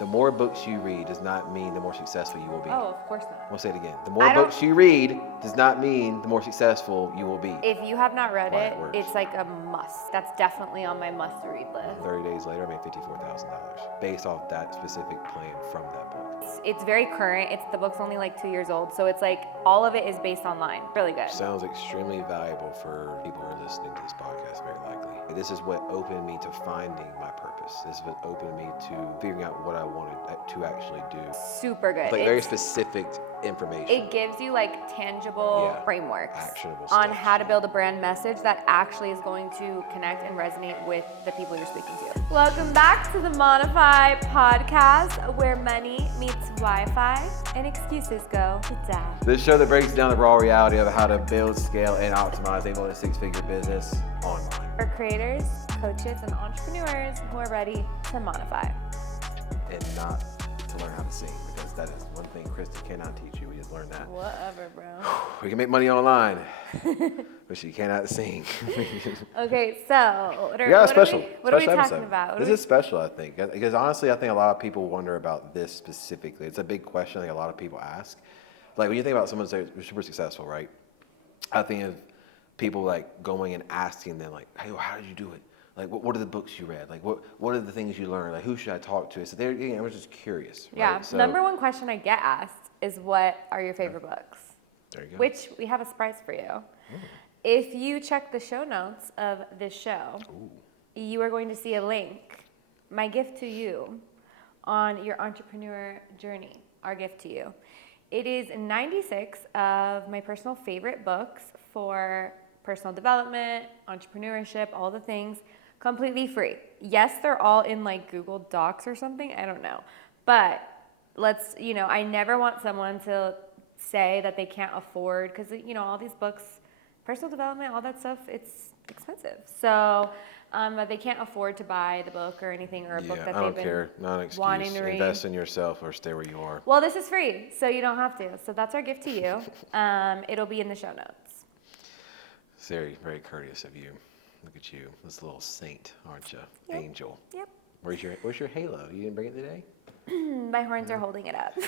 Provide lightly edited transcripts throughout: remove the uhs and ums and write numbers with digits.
The more books you read does not mean the more successful you will be. Oh, of course not. I'll say it again. The more books you read does not mean the more successful you will be. If you have not read it, works. it's like a must. That's definitely on my must-read list. 30 days later, I made $54,000 based off that specific plan from that book. It's very current. The book's only like 2 years old, so it's like all of it is based online. Really good. Sounds extremely valuable for people who are listening to this podcast, very likely. This is what opened me to finding my purpose. This is what opened me to figuring out what I wanted to actually do. Super good. Like very specific information. It gives you like tangible frameworks actionable on steps, how to build a brand message that actually is going to connect and resonate with the people you're speaking to. Welcome back to the Monify podcast, where money meets Wi-Fi and excuses go to die. This show that breaks down the raw reality of how to build, scale, and optimize a multi-six-figure business online. For creators, coaches, and entrepreneurs who are ready to monify. And not to learn how to sing, because that is one thing Krista cannot teach you. We just learned that. Whatever, bro. We can make money online, but she cannot sing. Okay, so what are we talking about? This is special, I think, because honestly, I think a lot of people wonder about this specifically. It's a big question I think a lot of people ask. Like when you think about someone who's super successful, right? I think of people like going and asking them like, hey, how did you do it? Like, what are the books you read? Like, what are the things you learned? Like, who should I talk to? So I was just curious. Yeah, right? So, number one question I get asked is, what are your favorite books? There you go. Which we have a surprise for you. If you check the show notes of this show, you are going to see a link, my gift to you, on your entrepreneur journey, our gift to you. It is 96 of my personal favorite books for personal development, entrepreneurship, all the things, completely free. Yes, they're all in like Google Docs or something, I don't know. But I never want someone to say that they can't afford, because, all these books, personal development, all that stuff, it's expensive. So, but they can't afford to buy the book or anything, or a book that they've been wanting to read. Invest in yourself or stay where you are. Well, this is free, so you don't have to. So that's our gift to you. It'll be in the show notes. Very, very courteous of you. Look at you, this little saint, aren't you? Yep. Angel. Yep. Where's your halo? You didn't bring it today? My horns are holding it up.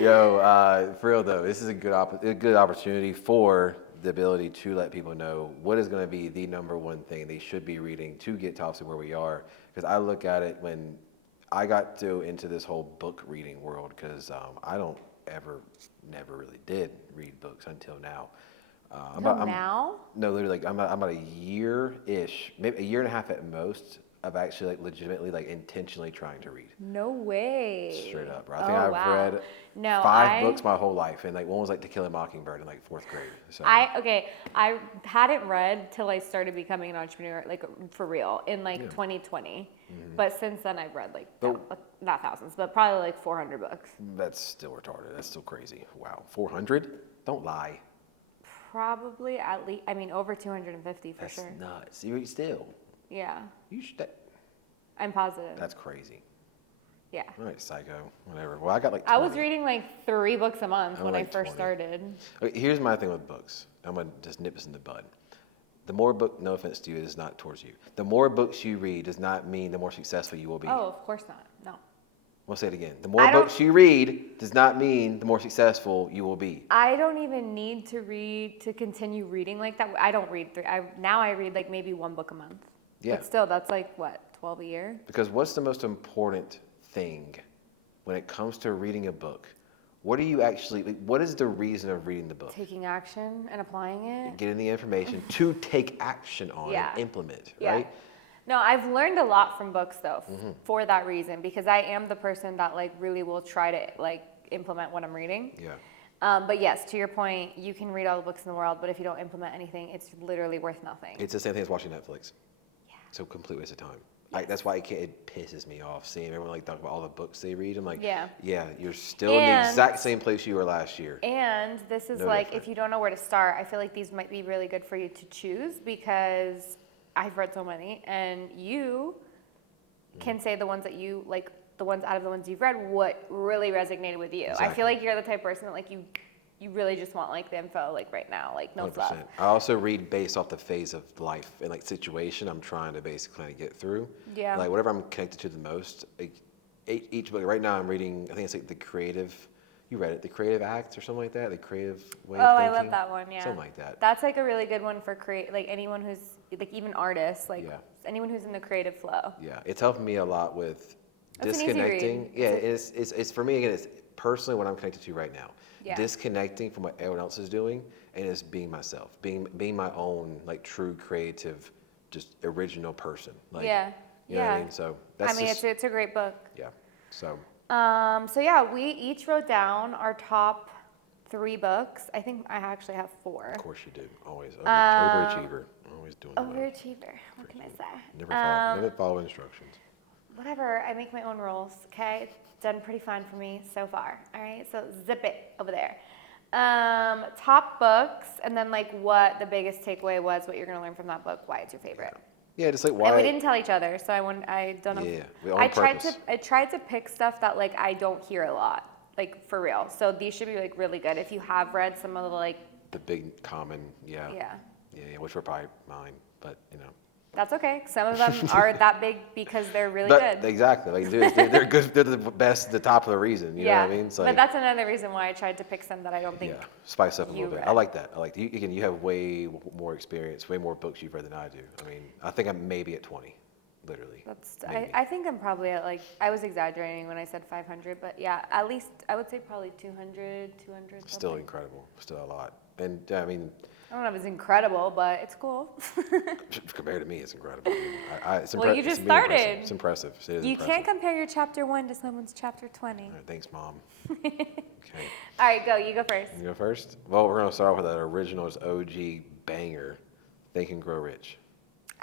Yo, for real though, this is a good opportunity for the ability to let people know what is going to be the number one thing they should be reading to get to obviously where we are. Because I look at it when I got into this whole book reading world, because I never really did read books until now. Now? No, literally, like I'm about a year-ish, maybe a year and a half at most, of actually like legitimately like intentionally trying to read. No way. Straight up, bro. I think I've read No, 5 books my whole life, and like one was like To Kill a Mockingbird in like 4th grade. So I hadn't read till I started becoming an entrepreneur, like for real, in like 2020. But since then I've read like not thousands, but probably like 400 books. That's still retarded. That's still crazy. Wow, 400? Don't lie. Probably at least, over 250 for sure. That's nuts. You still. Yeah. You should. I'm positive. That's crazy. Yeah. All right, psycho. Whatever. Well, I got like 20. I was reading like 3 books a month when I first started. Okay, here's my thing with books. I'm going to just nip this in the bud. The more book, no offense to you, it is not towards you. The more books you read does not mean the more successful you will be. Oh, of course not. No. We'll say it again. The more books you read does not mean the more successful you will be. I don't even need to read to continue reading like that. I don't read now I read like maybe 1 book a month. Yeah. But still, that's like, what, 12 a year? Because what's the most important thing when it comes to reading a book? What is the reason of reading the book? Taking action and applying it. Getting the information to take action on and implement, right? No, I've learned a lot from books though, for that reason, because I am the person that like really will try to like implement what I'm reading. Yeah. But yes, to your point, you can read all the books in the world, but if you don't implement anything, it's literally worth nothing. It's the same thing as watching Netflix. Yeah. So complete waste of time. Yes. That's why it pisses me off seeing everyone like talk about all the books they read. I'm like, yeah, you're still in the exact same place you were last year. And this is if you don't know where to start, I feel like these might be really good for you to choose, because I've read so many, and you can say the ones that you like, the ones out of the ones you've read, what really resonated with you. Exactly. I feel like you're the type of person that like you you really just want like the info like right now, like no fluff. 100%. I also read based off the phase of life and like situation I'm trying to basically kind of get through. Yeah. Like whatever I'm connected to the most. Like, each book. Right now I'm reading. I think it's like the creative. You read it, the Creative Act or something like that. The creative way Oh, of I thinking. love that one. Yeah. Something like that. That's like a really good one for like anyone who's like even artists, like Yeah. anyone who's in the creative flow. Yeah, it's helping me a lot with That's an easy read. disconnecting. Yeah, it's for me again. It's personally what I'm connected to right now. Yeah. Disconnecting from what everyone else is doing and just being myself, being my own like true creative, just original person. Like, Yeah. You know what I mean? So that's I mean, just, it's a great book. yeah. So So yeah, we each wrote down our top 3 books. I think I actually have 4. of course you do. Always overachiever. Always doing the most. Overachiever. What can I say? Never follow instructions. Whatever. I make my own rules. Okay, it's done pretty fine for me so far. All right, so zip it over there. Top books, and then like what the biggest takeaway was, what you're gonna learn from that book, why it's your favorite. Yeah, just like why. And we didn't tell each other, so I don't know. Yeah, on purpose. I tried to pick stuff that like I don't hear a lot, like for real. So these should be like really good if you have read some of the like. The big common, yeah. Yeah. Which were probably mine, but you know. That's okay. Some of them are that big because they're really good. Exactly. Like, dude, they're good. They're the best, the top of the reason. You know what I mean? It's but that's another reason why I tried to pick some that I don't think. Yeah, spice up a you little bit. read. I like that. I like you. Again, you have way more experience, way more books you've read than I do. I mean, I think I'm maybe at 20, literally. I think I'm probably at like, I was exaggerating when I said 500, but yeah, at least I would say probably 200. Still something. incredible. Still a lot. And I mean, I don't know if it's incredible, but it's cool. compared to me, it's incredible. It's Well, you it's just really impressive. started. It's impressive. It is You impressive. can't compare your chapter 1 to someone's chapter 20. All right, thanks, Mom. Okay. All right, go. You go first. You go first? Well, we're going to start off with that original OG banger, Think and Grow Rich.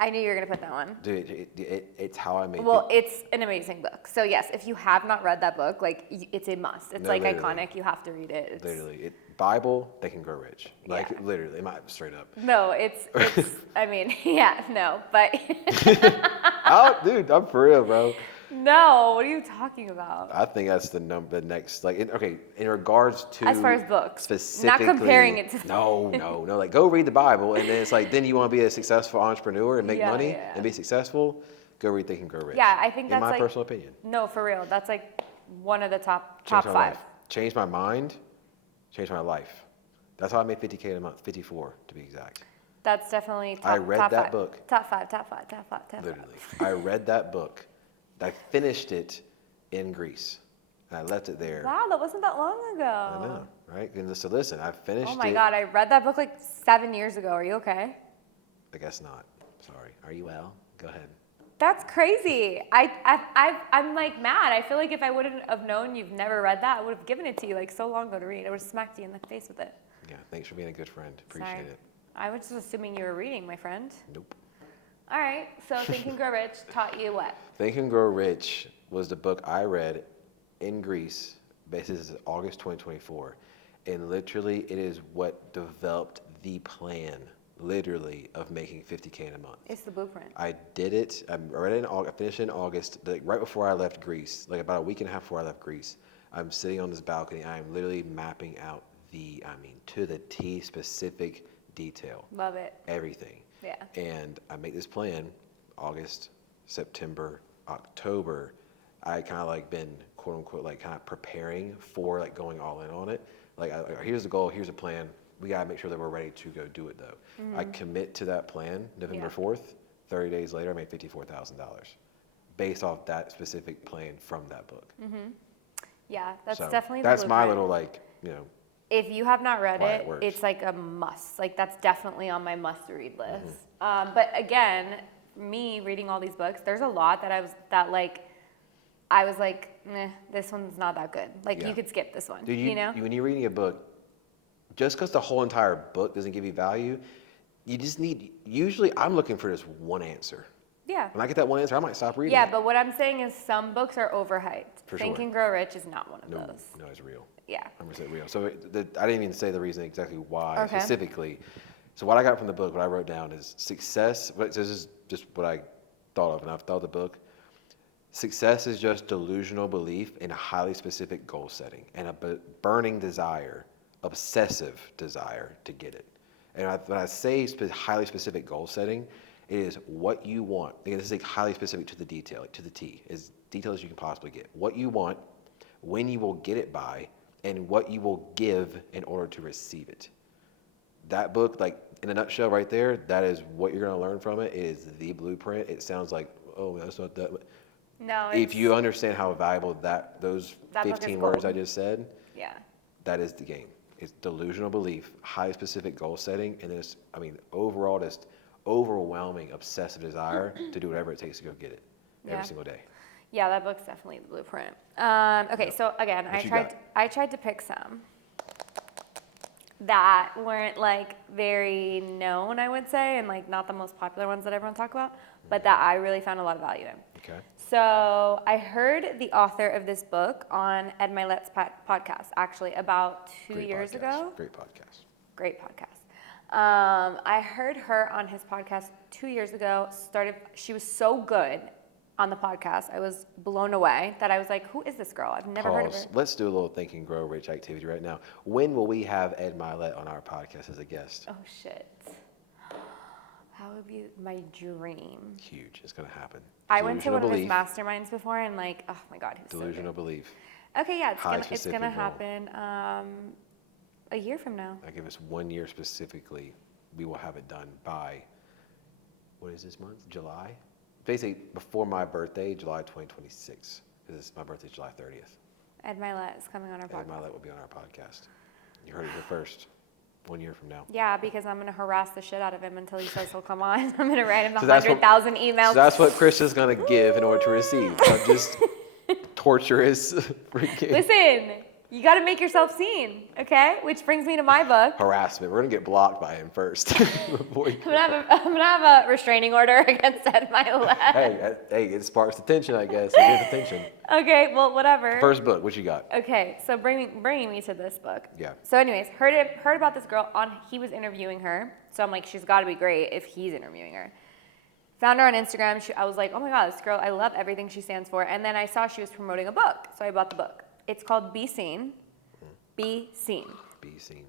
I knew you were going to put that one. Dude, it's how I make Well, it's an amazing book. So yes, if you have not read that book, like it's a must. It's No, like literally. iconic. You have to read it. It's, Literally, Bible, Think and Grow Rich. Like Yeah. literally, straight up. No, it's. I mean, yeah, no, but Oh, dude, I'm for real, bro. no. What are you talking about? I think that's the next, like, in regards to As far as books, specifically, not comparing it to. No. Like, go read the Bible, and then it's like, then you want to be a successful entrepreneur and make Yeah, money yeah. and be successful. Go read Think and Grow Rich. Yeah, I think in that's my like. personal opinion. No, for real. That's like one of the top Changed my 5. life. Changed my mind. Changed my life. That's how I made $50K a month. 54 to be exact. That's definitely top. I read top that 5. book. Top 5. Literally, I read that book. I finished it in Greece. And I left it there. Wow, that wasn't that long ago. I know, right? And so listen, I finished it. Oh my God, I read that book like 7 years ago. Are you okay? I guess not. Sorry. Are you well? Go ahead. That's crazy. I'm like mad. I feel like if I wouldn't have known you've never read that, I would have given it to you like so long ago to read. I would have smacked you in the face with it. Yeah, thanks for being a good friend. Appreciate Sorry. it. I was just assuming you were reading, my friend. Nope. All right, so Think and Grow Rich taught you what? Think and Grow Rich was the book I read in Greece. Basically, this is August 2024. And literally, it is what developed the plan, literally, of making $50K in a month. It's the blueprint. I did it. I read it in August. I finished it in August, like right before I left Greece, like about a week and a half before I left Greece. I'm sitting on this balcony. I am literally mapping out to the T specific detail. Love it. Everything. Yeah. And I make this plan, August, September, October. I kind of like been quote unquote like kind of preparing for like going all in on it. Like here's the goal, here's the plan. We gotta make sure that we're ready to go do it though. I commit to that plan November 4th. 30 days later, I made $54,000 based off that specific plan from that book. Yeah, that's So definitely that's the my blueprint. little like, you know, If you have not read why it, it works. it's like a must. Like that's definitely on my must-read Mm-hmm. list. But again, me reading all these books, there's a lot that I was like, this one's not that good. Like Yeah. you could skip this one. do You know? when you're reading a book, just because the whole entire book doesn't give you value, you just need, usually I'm looking for just one answer. Yeah. When I get that one answer, I might stop reading Yeah, it. but what I'm saying is some books are overhyped. For Think sure. and Grow Rich is not one of No, those. no, it's real. Yeah. 100% real. So I didn't even say the reason exactly why Okay. specifically. So what I got from the book, what I wrote down is success. So this is just what I thought of, and I've thought of the book. Success is just delusional belief in a highly specific goal setting and a burning desire obsessive desire to get it. And when I say highly specific goal setting, it is what you want. Again, this is like highly specific to the detail, like to the T, as detailed as you can possibly get. What you want, when you will get it by, and what you will give in order to receive it. That book, like in a nutshell right there, that is what you're going to learn from it. It is the blueprint. It sounds like, oh, that's not that. No, If you understand how valuable those that book is 15 words I gold. just said, Yeah. that is the game. It's delusional belief, high specific goal setting, and this, overall, just overwhelming obsessive desire to do whatever it takes to go get it Yeah. every single day. Yeah, that book's definitely the blueprint. Okay, so again, What you got? I tried to pick some that weren't like very known, I would say, and like not the most popular ones that everyone talk about, but that I really found a lot of value in. Okay. So I heard the author of this book on Ed Milet's podcast, actually about 2 Great years podcast. ago. Great podcast. Great podcast. I heard her on his podcast 2 years ago. She was so good on the podcast. I was blown away that I was like, who is this girl? I've never heard of her. Pause. Let's do a little Think and Grow Rich activity right now. When will we have Ed Milet on our podcast as a guest? Oh shit. That would be my dream. Huge. It's going to happen. I went to one of his Belief. masterminds before and like, oh my God, he was Delusional so belief. good. Okay, yeah, High it's specific gonna goal. happen a year from now. I give us 1 year specifically. We will have it done by, what is this month? July? Basically, before my birthday, July 2026. Because my birthday is July 30th. Ed Milet is coming on our Ed podcast. Milet will be on our podcast. You heard it here first. 1 year from now. Yeah, because I'm gonna harass the shit out of him until he says he'll come on. I'm gonna write him the So that's what- 100,000 emails. So that's what Chris is going to give in order to receive. Not just torturous freaking Listen, you got to make yourself seen, okay? Which brings me to my book. harassment. We're going to get blocked by him first. Before you- I'm gonna have a restraining order against Ed Milet. hey, it sparks attention, I guess. It gets attention. Okay, well, whatever. First book, what you got? Okay, so bringing me to this book. Yeah. So, anyways, heard about this girl he was interviewing her. So I'm like, she's got to be great if he's interviewing her. Found her on Instagram. I was like, oh my God, this girl, I love everything she stands for. And then I saw she was promoting a book, so I bought the book. It's called Be Seen. Be Seen. Be seen.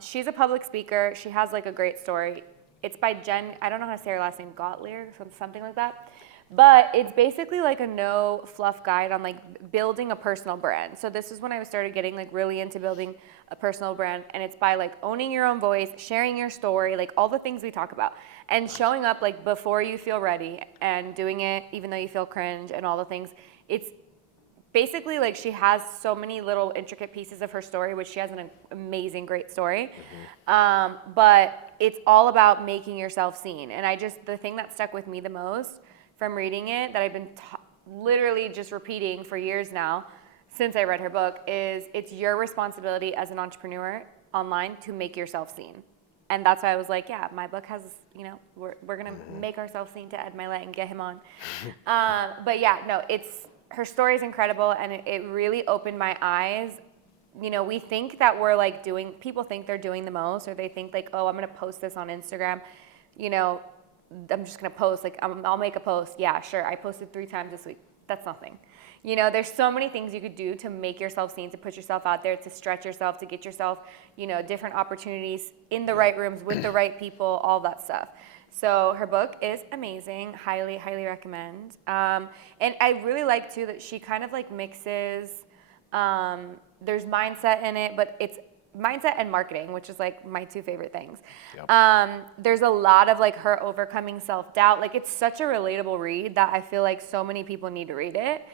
She's a public speaker. She has like a great story. It's by Jen, I don't know how to say her last name, Gottlieb, something like that. But it's basically like a no fluff guide on like building a personal brand. So this is when I started getting like really into building a personal brand, and it's by like owning your own voice, sharing your story, like all the things we talk about, and showing up like before you feel ready and doing it even though you feel cringe and all the things. It's basically like she has so many little intricate pieces of her story, which she has an amazing, great story. But it's all about making yourself seen. And the thing that stuck with me the most from reading it, that I've been literally just repeating for years now since I read her book, is it's your responsibility as an entrepreneur online to make yourself seen. And that's why I was like, yeah, my book has, we're going to make ourselves seen to Ed Milet and get him on. But yeah, no, her story is incredible, and it really opened my eyes. We think that we're like people think they're doing the most, or they think like, oh, I'm going to post this on Instagram. I'm just going to post, like, I'll make a post. Yeah, sure. I posted 3 times this week. That's nothing. There's so many things you could do to make yourself seen, to put yourself out there, to stretch yourself, to get yourself, different opportunities in the right rooms with the right people, all that stuff. So her book is amazing. Highly, highly recommend. And I really like, too, that she kind of, like, mixes, there's mindset in it, but it's mindset and marketing, which is, like, my 2 favorite things. Yep. There's a lot of, like, her overcoming self-doubt. Like, it's such a relatable read that I feel like so many people need to read it.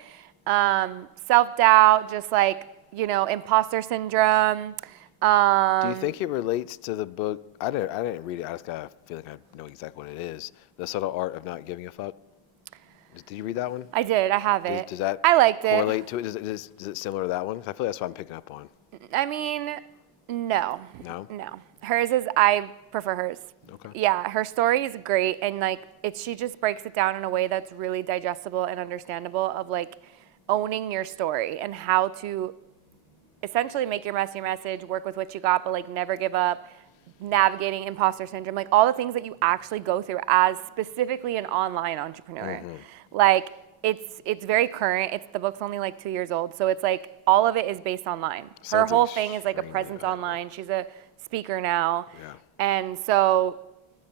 Self-doubt, just, like, imposter syndrome. Do you think it relates to the book? I didn't read it. I just got a feeling I know exactly what it is. The Subtle Art of Not Giving a Fuck. Did you read that one? I did. I have it. Does that I liked it. correlate to it? Is it similar to that one? 'Cause I feel like that's what I'm picking up on. I mean, no. No? No. Hers is, I prefer hers. Okay. Yeah, her story is great, and like she just breaks it down in a way that's really digestible and understandable, of like owning your story and how to essentially make your message, work with what you got, but like never give up, navigating imposter syndrome, like all the things that you actually go through as specifically an online entrepreneur. Like it's very current. The book's only like 2 years old, so it's like all of it is based online. Her Sounds whole thing is like a extremely presence valuable. online. She's a speaker now, Yeah. and so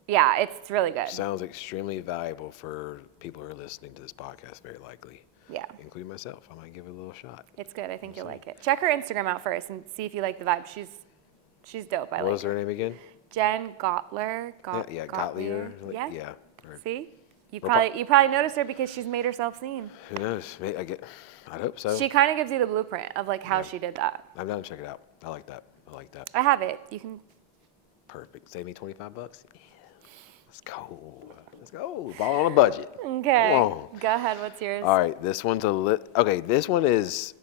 yeah, it's really good. Sounds extremely valuable for people who are listening to this podcast, very likely, Yeah, including myself. I might give it a little shot. it's good. I think you'll like it. Check her Instagram out first and see if you like the vibe. She's dope. I What like was her her. name again? Jen Gottler. Yeah, Gottlieb. Yeah. Yeah. Or- See, you Or probably noticed her because she's made herself seen. Who knows? I'd hope so. She kind of gives you the blueprint of like how she did that. I'm down to check it out. I like that. I like that. I have it. You can. Perfect. Save me $25? Yeah. Let's go. Let's go. Ball on a budget. Okay. Come on. Go ahead. What's yours? All right. This one's okay. This one is,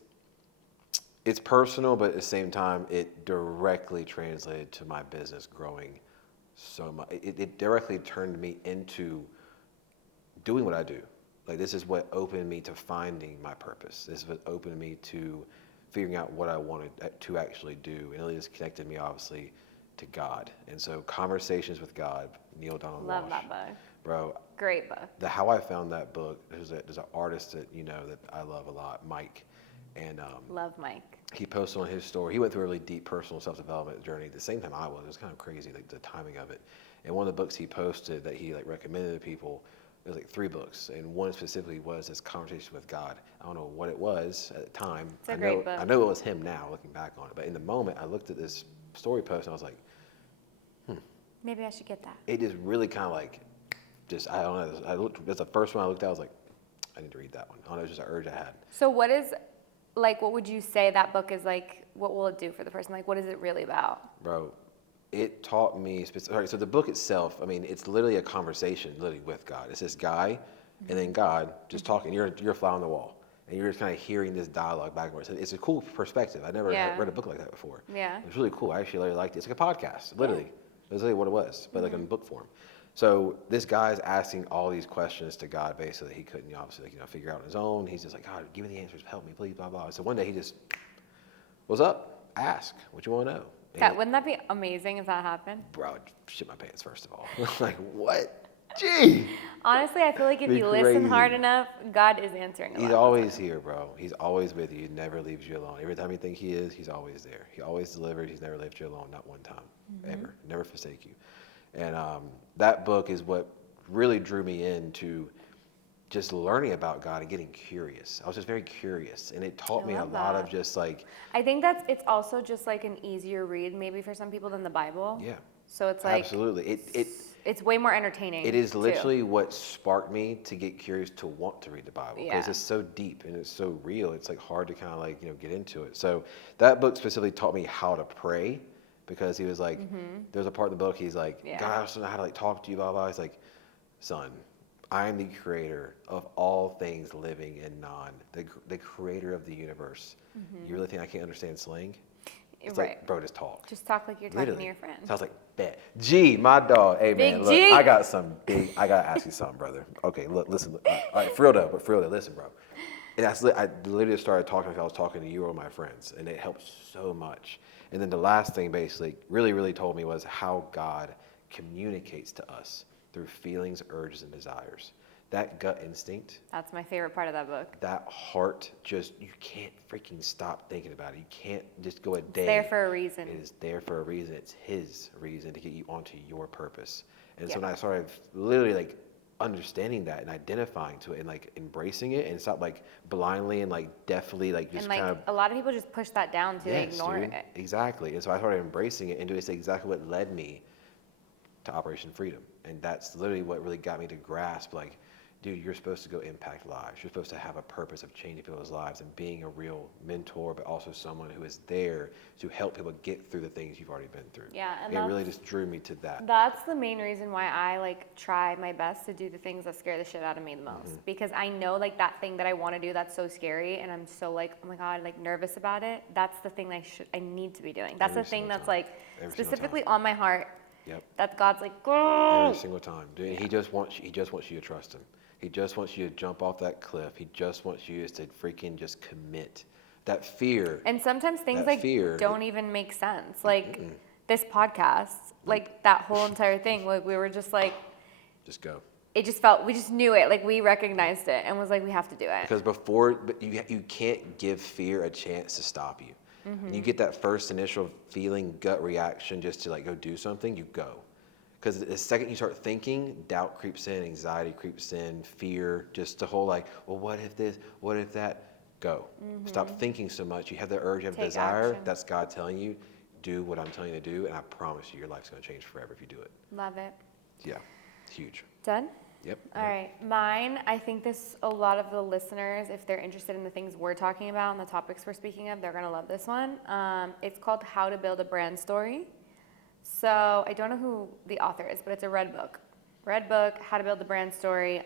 it's personal, but at the same time, it directly translated to my business growing so much. It directly turned me into doing what I do. Like, this is what opened me to finding my purpose. This is what opened me to figuring out what I wanted to actually do. And it just connected me, obviously, to God. And so, Conversations with God, Neil Donald Love Walsh. that book. Bro, Great book. how I found that book, there's an artist that that I love a lot, Mike. And Love Mike. he posted on his story. He went through a really deep personal self-development journey at the same time I was. It was kind of crazy, like the timing of it. And one of the books he posted that he recommended to people, it was like 3 books, and one specifically was this Conversation with God. I don't know what it was at the time. It's a great book. I know it was him now, looking back on it. But in the moment, I looked at this story post and I was like, Maybe I should get that. it just really kind of I don't know. That's the first one I looked at. I was like, I need to read that one. I don't know, it was just an urge I had. So what would you say that book is like? What will it do for the person? Like, what is it really about? Bro, it taught me all right, so the book itself, I mean, it's literally a conversation literally with God. It's this guy and then God just talking. You're a fly on the wall. And you're just kind of hearing this dialogue back and forth. It's a cool perspective. I never had read a book like that before. Yeah. It's really cool. I actually really liked it. It's like a podcast, literally. That's literally what it was, but like in book form. So this guy's asking all these questions to God, basically, that he couldn't obviously figure out on his own. He's just like, God, give me the answers, help me, please, blah, blah. So one day he just, what's up? Ask what you want to know. And Wouldn't that be amazing if that happened? bro, I'd shit my pants, first of all. Like, what? Gee. Honestly, I feel like if Be you listen crazy. hard enough, God is answering. He's always here, bro. He's always with you. He never leaves you alone. Every time you think he is, he's always there. He always delivered. He's never left you alone, not one time, ever. Never forsake you. And that book is what really drew me into just learning about God and getting curious. I was just very curious, and it taught me a love lot of that. just like, I think it's also just like an easier read maybe for some people than the Bible. yeah, So it's like absolutely. it's way more entertaining. It is too. literally what sparked me to get curious to want to read the Bible, because Yeah. it's so deep and it's so real. It's like hard to kind of get into it. So that book specifically taught me how to pray, because he was like, there's a part in the book he's like, Yeah. God, I also know how to talk to you, blah blah. He's like, son, I am the creator of all things living and non, the creator of the universe. You really think I can't understand slang? It's Right. like, bro, just talk. Just talk like you're talking Literally. to your friend. So I was like, bet. G, my dog. Hey, Big man, look, G. I got to ask you something, brother. Okay, look, listen. All right, for real though, listen, bro. And I literally started talking like I was talking to you or my friends, and it helped so much. And then the last thing basically really told me was how God communicates to us through feelings, urges, and desires. That gut instinct, That's my favorite part of that book. that heart, you can't freaking stop thinking about it. You can't just go a day. It's there for a reason. It is there for a reason. It's his reason to get you onto your purpose. And so Yeah. when I started literally understanding that and identifying to it and embracing it, and stop blindly and definitely just And kind of, a lot of people just push that down too. They yes, ignore dude, it. exactly. And so I started embracing it, and it's exactly what led me to Operation Freedom. And that's literally what really got me to grasp dude, you're supposed to go impact lives. You're supposed to have a purpose of changing people's lives and being a real mentor, but also someone who is there to help people get through the things you've already been through. Yeah, and it really just drew me to that. That's the main reason why I try my best to do the things that scare the shit out of me the most. Because I know that thing that I want to do that's so scary, and I'm so oh my God, nervous about it. That's the thing I need to be doing. That's Every the thing single that's time. Every single specifically on my heart. Yep. That God's go. Every single time, dude. He just wants you to trust him. He just wants you to jump off that cliff. He just wants you to freaking just commit. That fear. And sometimes things that fear, don't even make sense. This podcast, that whole entire thing, we were just just go. it just felt, we just knew it. Like we recognized it and was like, we have to do it. Because but you can't give fear a chance to stop you. Mm-hmm. You get that first initial feeling, gut reaction, just to like go do something, you go. Because the second you start thinking, doubt creeps in, anxiety creeps in, fear, just the whole like, well, what if this, what if that? Go. Stop thinking so much. You have the urge, you have the Take desire. action. That's God telling you, do what I'm telling you to do, and I promise you, your life's going to change forever if you do it. Love it. Yeah, huge. Done? Yep. All right. Mine, I think a lot of the listeners, if they're interested in the things we're talking about and the topics we're speaking of, they're going to love this one. It's called How to Build a Brand Story. So I don't know who the author is, but it's a red book. Red book, How to Build a Brand Story.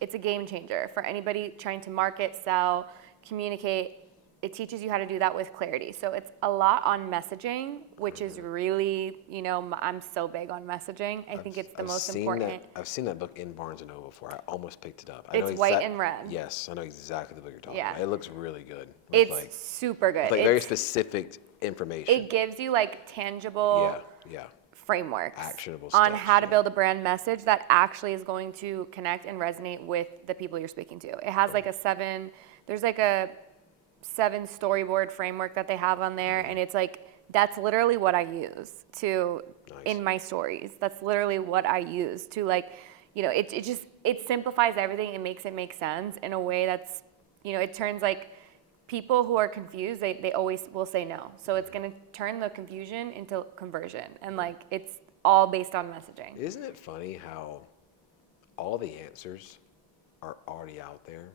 It's a game changer for anybody trying to market, sell, communicate. It teaches you how to do that with clarity. So it's a lot on messaging, which is really, I'm so big on messaging. I think it's the most important. I've seen that book in Barnes & Noble before. I almost picked it up. It's white and red. Yes, I know exactly the book you're talking Yeah. about. It looks really good. It's super good. Like very specific information. It gives you like tangible frameworks Actionable on steps, how to build a brand message that actually is going to connect and resonate with the people you're speaking to. It has like there's like a 7 storyboard framework that they have on there, and it's like, that's literally what I use in my stories. That's literally what I use to like, it simplifies everything and makes it make sense in a way that's, it turns like people who are confused, they always will say no. So it's going to turn the confusion into conversion, and like it's all based on messaging. Isn't it funny how all the answers are already out there?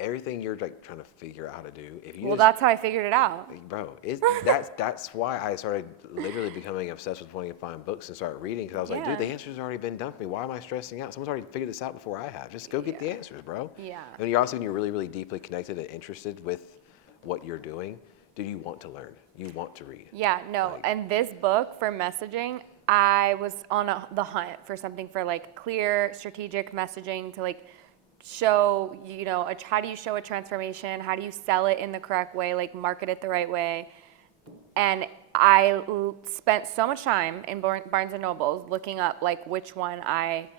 Everything you're like trying to figure out how to do. That's how I figured it out. Bro, that's why I started literally becoming obsessed with wanting to find books and start reading, because I was like, dude, the answers have already been done for me. Why am I stressing out? Someone's already figured this out before I have. Just go get the answers, bro. Yeah. And when you're really, really deeply connected and interested with what you're doing, do you want to learn? You want to read. Yeah, no. And this book for messaging, I was on the hunt for something for like clear, strategic messaging to like show, how do you show a transformation? How do you sell it in the correct way? Like market it the right way? And I spent so much time in Barnes and Nobles looking up like which one I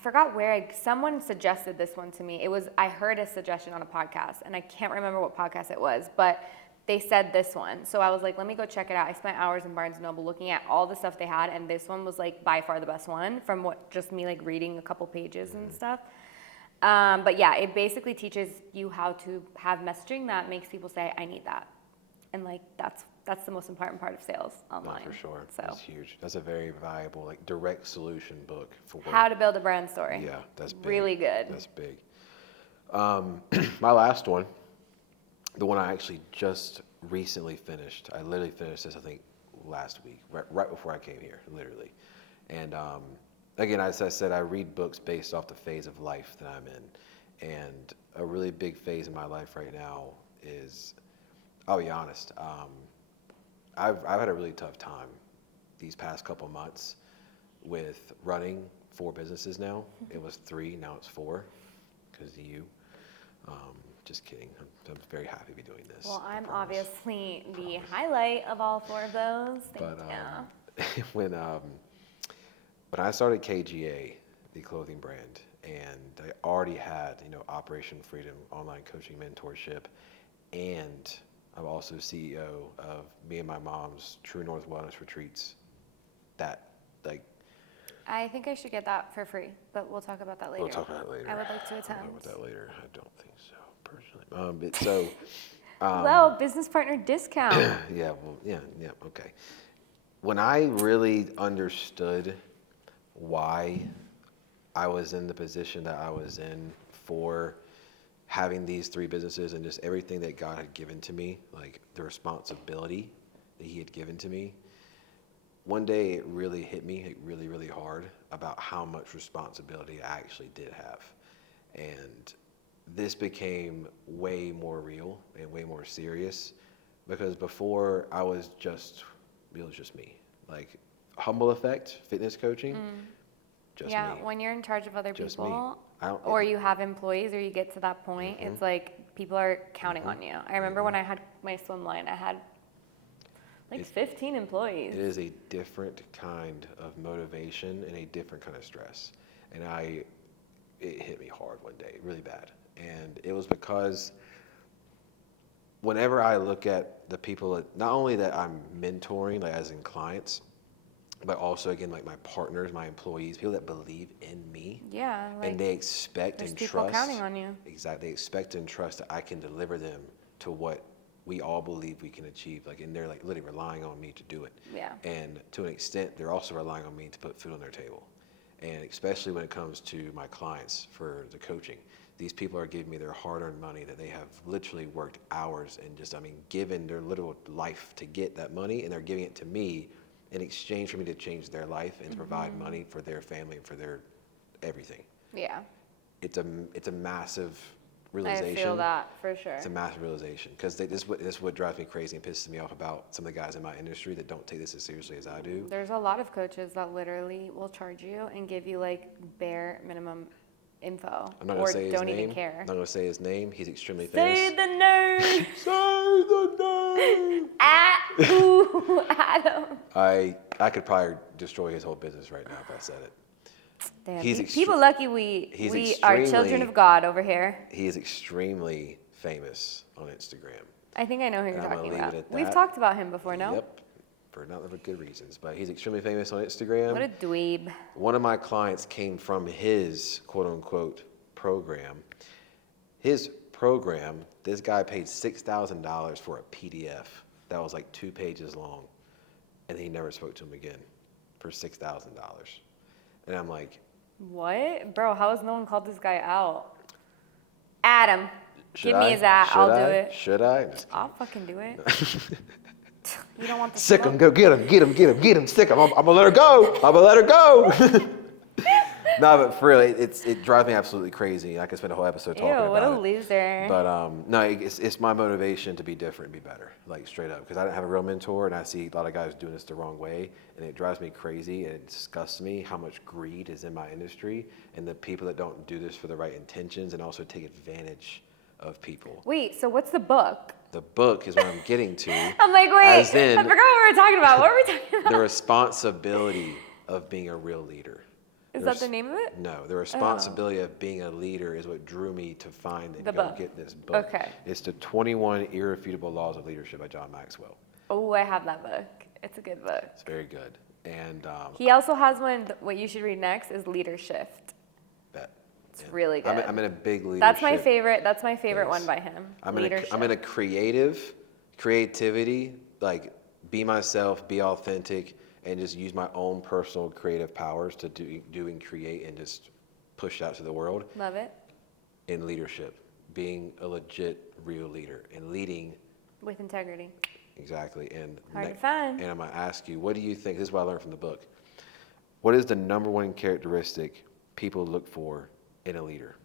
forgot someone suggested this one to me. I heard a suggestion on a podcast, and I can't remember what podcast it was, but they said this one. So I was like, let me go check it out. I spent hours in Barnes & Noble looking at all the stuff they had, and this one was like by far the best one from just me like reading a couple pages and stuff. But yeah, it basically teaches you how to have messaging that makes people say, I need that. And like, that's the most important part of sales online. No, for sure. So That's huge. That's a very valuable, like direct solution book for how to build a brand story. Yeah, that's big. Really good. That's big. My last one, the one I actually just recently finished. I literally finished this, I think, last week, right before I came here, literally. And again, as I said, I read books based off the phase of life that I'm in. And a really big phase in my life right now is, I'll be honest, I've had a really tough time these past couple months with running 4 businesses now. It was 3, now it's 4, because of you. Just kidding. I'm very happy to be doing this. Well, I'm obviously the highlight of all 4 of those. Thank you. When I started KGA, the clothing brand, and I already had, Operation Freedom, online coaching mentorship, and I'm also CEO of me and my mom's True North Wellness Retreats. I think I should get that for free, but we'll talk about that later. We'll talk about that later. I would like to attend. We'll talk about that later. I don't think so, personally. Well, business partner discount. Yeah, okay. When I really understood why I was in the position that I was in for having these 3 businesses and just everything that God had given to me, like the responsibility that He had given to me, one day it really hit me, really, really hard, about how much responsibility I actually did have. And this became way more real and way more serious, because before it was just me. Like Humble Effect fitness coaching, just me. Yeah, when you're in charge of other Just people, me. or you have employees, or you get to that point, it's like people are counting on you. I remember when I had my swim line, I had like 15 employees. It is a different kind of motivation and a different kind of stress. And it hit me hard one day, really bad. And it was because whenever I look at the people that, not only that I'm mentoring, like as in clients, but also again, like my partners, my employees, people that believe in me. Yeah, like And they expect there's and people trust. counting on you. Exactly. They expect and trust that I can deliver them to what we all believe we can achieve. Like, and they're like literally relying on me to do it. Yeah. And to an extent, they're also relying on me to put food on their table. And especially when it comes to my clients for the coaching, these people are giving me their hard-earned money that they have literally worked hours and just, given their literal life to get that money, and they're giving it to me in exchange for me to change their life and to provide money for their family and for their everything. Yeah. It's a massive realization. I feel that for sure. It's a massive realization because this is what drives me crazy and pisses me off about some of the guys in my industry that don't take this as seriously as I do. There's a lot of coaches that literally will charge you and give you like bare minimum info I'm not or gonna say his don't name. even care. I'm not gonna say his name. He's extremely Say famous. the nerd. Say the name. Ooh, Adam. I could probably destroy his whole business right now if I said it. Damn, He's people lucky we are children extremely- of God over here. He is extremely famous on Instagram. I think I know who you're And I'm gonna talking leave about. it at We've that. talked about him before, no? Yep. For not for good reasons, but he's extremely famous on Instagram. What a dweeb. One of my clients came from his quote unquote program. His program, this guy paid $6,000 for a PDF that was like 2 pages long, and he never spoke to him again for $6,000. And I'm like, What? Bro, how has no one called this guy out? Adam, should give me I? his at. Should I'll I? do it. Should I? Just I'll fucking do it. You don't want the sick smoke? him, go get him, sick him. I'm gonna let her go. No, but for real, it drives me absolutely crazy. I could spend a whole episode talking Ew, what a about it. loser. But no, it's my motivation to be different and be better, like straight up. Because I didn't have a real mentor, and I see a lot of guys doing this the wrong way, and it drives me crazy, and it disgusts me how much greed is in my industry, and the people that don't do this for the right intentions, and also take advantage of people. Wait, so what's the book? The book is what I'm getting to. I'm like, wait, As in- I forgot what we were talking about. What were we talking about? The responsibility of being a real leader. Is that the name of it? No, the responsibility of being a leader is what drew me to find and The go book. get this book. Okay. It's the 21 Irrefutable Laws of Leadership by John Maxwell. Oh, I have that book. It's a good book. It's very good. And He also has one, what you should read next is Leadership. bet. It's really good. I'm in a big leadership. That's my favorite Yes. one by him. I'm Leadership. in a creativity, like be myself, be authentic, and just use my own personal creative powers to do and create and just push out to the world. Love it. In leadership, being a legit real leader and leading. With integrity. Exactly. And Hard to find. And I'm gonna ask you, what do you think? This is what I learned from the book. What is the number one characteristic people look for in a leader?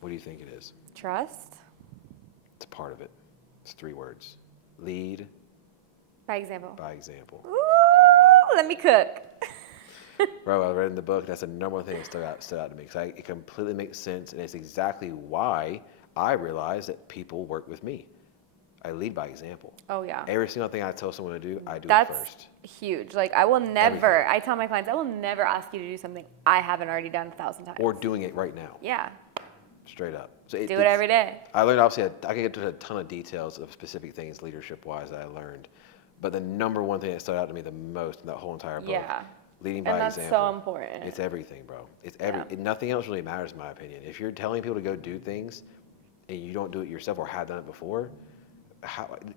What do you think it is? Trust. It's a part of it. It's 3 words. Lead By example. by example. Ooh, let me cook. Bro, I read in the book, that's the number one thing that stood out to me. Because it completely makes sense, and it's exactly why I realized that people work with me. I lead by example. Oh, yeah. Every single thing I tell someone to do, I do it That's first. huge. Like, I will never, Everything. I tell my clients, I will never ask you to do something I haven't already done 1,000 times. Or doing it right now, Yeah. straight up. So Do it it's- every day. I learned, obviously, I could get to a ton of details of specific things leadership-wise that I learned. But the number one thing that stood out to me the most in that whole entire book, Yeah. leading by And that's example. so important. It's everything, bro. Yeah. Nothing else really matters, in my opinion. If you're telling people to go do things and you don't do it yourself or have done it before,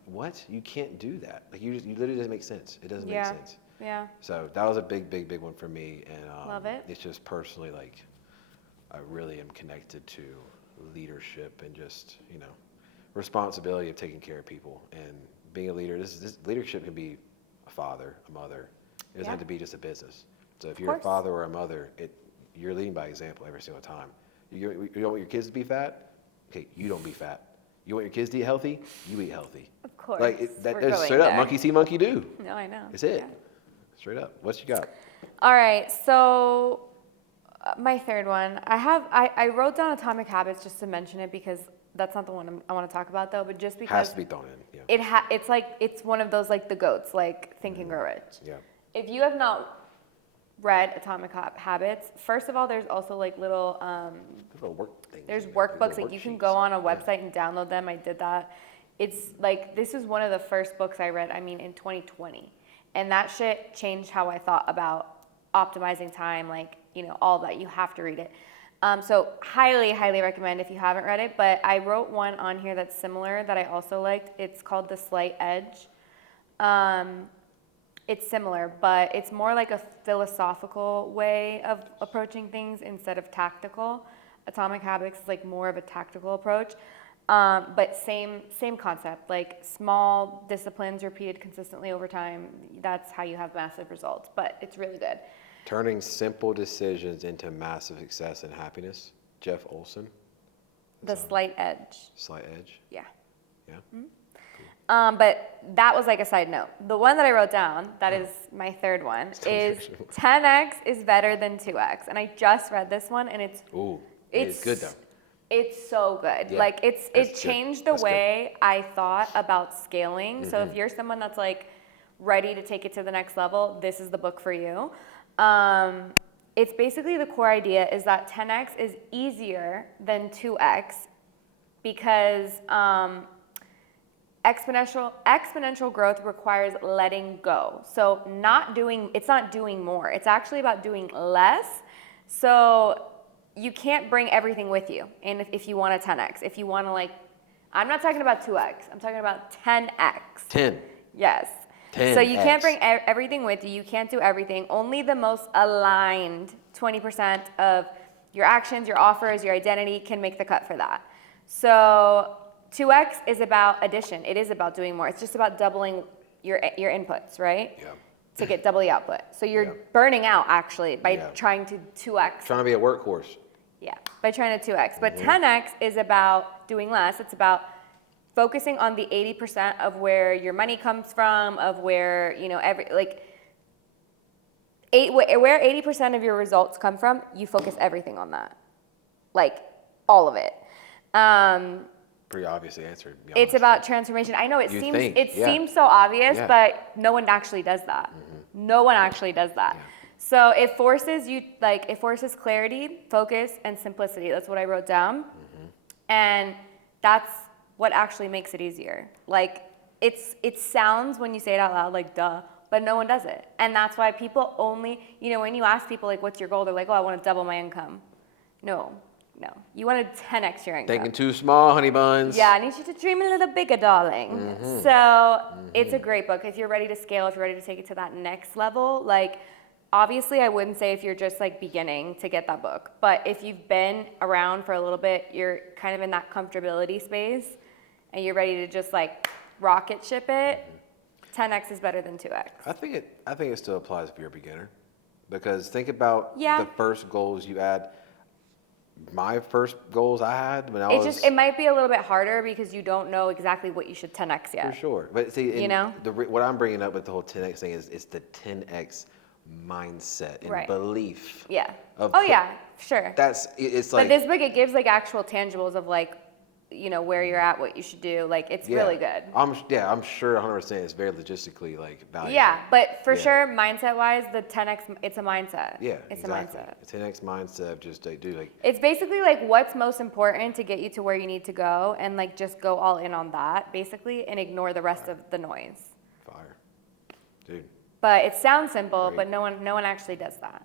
what? You can't do that. Like you literally doesn't make sense. It doesn't make sense. Yeah. So that was a big one for me, and Love it. It's just personally like I really am connected to leadership and just responsibility of taking care of people and being a leader. This leadership can be a father, a mother. It doesn't Yeah. have to be just a business. So if Of you're a course. father or a mother, you're leading by example every single time. You don't want your kids to be fat? Okay, you don't be fat. You want your kids to eat healthy? You eat healthy. Of course. Like We're that's going straight up there. monkey see, monkey do. No, I know. That's it. Yeah. Straight up. What you got? All right, so my third one, I wrote down Atomic Habits just to mention it because that's not the one I want to talk about though, but just because Has to be thrown in. Yeah. it's one of those like the goats, like Think and Grow Rich. Yeah. If you have not read Atomic Habits, first of all, there's also like little, Little work things. there's in there, workbooks, little like you can worksheets. go on a website and download them. I did that. It's like, this is one of the first books I read, in 2020. And that shit changed how I thought about optimizing time, like, all that. You have to read it. So highly, highly recommend if you haven't read it. But I wrote one on here that's similar that I also liked. It's called The Slight Edge. It's similar, but it's more like a philosophical way of approaching things instead of tactical. Atomic Habits is like more of a tactical approach, but same concept. Like small disciplines repeated consistently over time. That's how you have massive results. But it's really good. Turning simple decisions into massive success and happiness. Jeff Olson. The Slight Edge. Slight Edge. Yeah. Yeah. Mm-hmm. But that was like a side note. The one that I wrote down, that is my third one, is 10x is better than 2x. And I just read this one, and it's good though. It's so good. Yeah, Like it good. changed the That's way I thought about scaling. So if you're someone that's like ready to take it to the next level, this is the book for you. It's basically the core idea is that 10x is easier than 2x because exponential growth requires letting go. So it's not doing more. It's actually about doing less. So you can't bring everything with you. And if you want a 10x, if you want to I'm not talking about 2x. I'm talking about 10x. 10. Yes. 10x. So you can't bring everything with you. You can't do everything. Only the most aligned 20% of your actions, your offers, your identity can make the cut for that. So 2x is about addition. It is about doing more. It's just about doubling your inputs, right? Yeah. To get double the output. So you're Yeah. burning out actually by trying to 2x. Trying to be a workhorse. Yeah, by trying to 2x. But 10x is about doing less. It's about focusing on the 80% of where your money comes from, of where, where 80% of your results come from, you focus everything on that. Like, all of it. Pretty obviously answered. to be It's honest. about transformation. I know it You seems think, seems so obvious, Yeah. but no one actually does that. No one actually does that. Yeah. So it forces clarity, focus, and simplicity. That's what I wrote down. And that's what actually makes it easier. Like it sounds when you say it out loud like duh, but no one does it. And that's why people only, when you ask people like what's your goal, they're like, "Oh, I want to double my income." No. You want to 10x your income. Thinking too small, honey buns. Yeah, I need you to dream a little bigger, darling. So it's a great book. If you're ready to scale, if you're ready to take it to that next level, obviously I wouldn't say if you're just beginning to get that book. But if you've been around for a little bit, you're kind of in that comfortability space, and you're ready to just rocket ship it, 10x is better than 2x. I think it still applies if you're a beginner, because think about Yeah. the first goals you had. My first goals I had when I was It might be a little bit harder because you don't know exactly what you should 10x yet. for sure. But see, know? what I'm bringing up with the whole 10x thing is it's the 10x mindset and Right. belief. Yeah. Of Yeah, sure. It's But this book, it gives actual tangibles of where you're at, what you should do. It's really good. I'm sure 100% it's very logistically valuable. Yeah, but for Yeah. sure, mindset-wise, the 10x, it's a mindset. Yeah, It's exactly. a mindset. The 10x mindset of just It's basically what's most important to get you to where you need to go, and just go all in on that, basically, and ignore the rest of the noise. fire, dude. But it sounds simple, Great. but no one actually does that.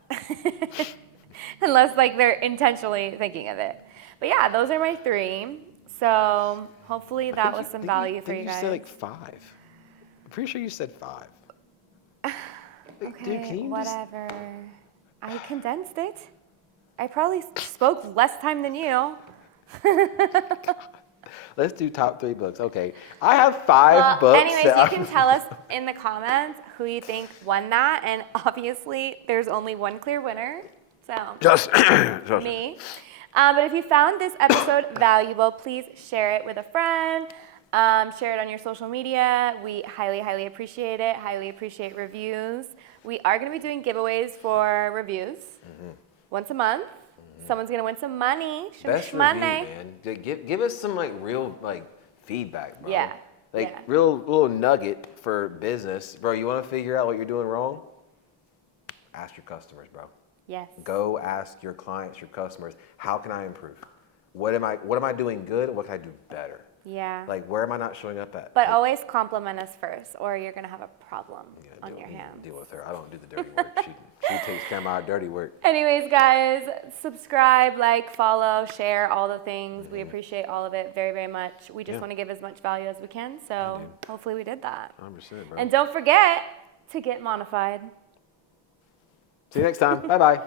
Unless they're intentionally thinking of it. But yeah, those are my 3. So hopefully that was some value for you guys. You said 5. I'm pretty sure you said 5. Dude, Okay, can you whatever. I condensed it. I probably spoke less time than you. Let's do top 3 books. Okay, I have 5 books. Anyways, you can tell us in the comments who you think won that, and obviously there's only one clear winner. So Just me. But if you found this episode valuable, please share it with a friend. Share it on your social media. We highly, highly appreciate it. Highly appreciate reviews. We are going to be doing giveaways for reviews once a month. Someone's going to win some money. Best review, money. man. Give us some real feedback, bro. Yeah. Real little nugget for business, bro. You want to figure out what you're doing wrong? ask your customers, bro. Yes. Go ask your clients, your customers, how can I improve? What am I doing good? What can I do better? Yeah. Like, where am I not showing up at? But Like, always compliment us first, or you're gonna have a problem yeah, on your hands. deal with her. I don't do the dirty work. She takes care of my dirty work. Anyways, guys, subscribe, like, follow, share, all the things. We appreciate all of it very, very much. We just Yeah. want to give as much value as we can, so hopefully we did that. 100%, bro. And don't forget to get modified. See you next time. Bye-bye.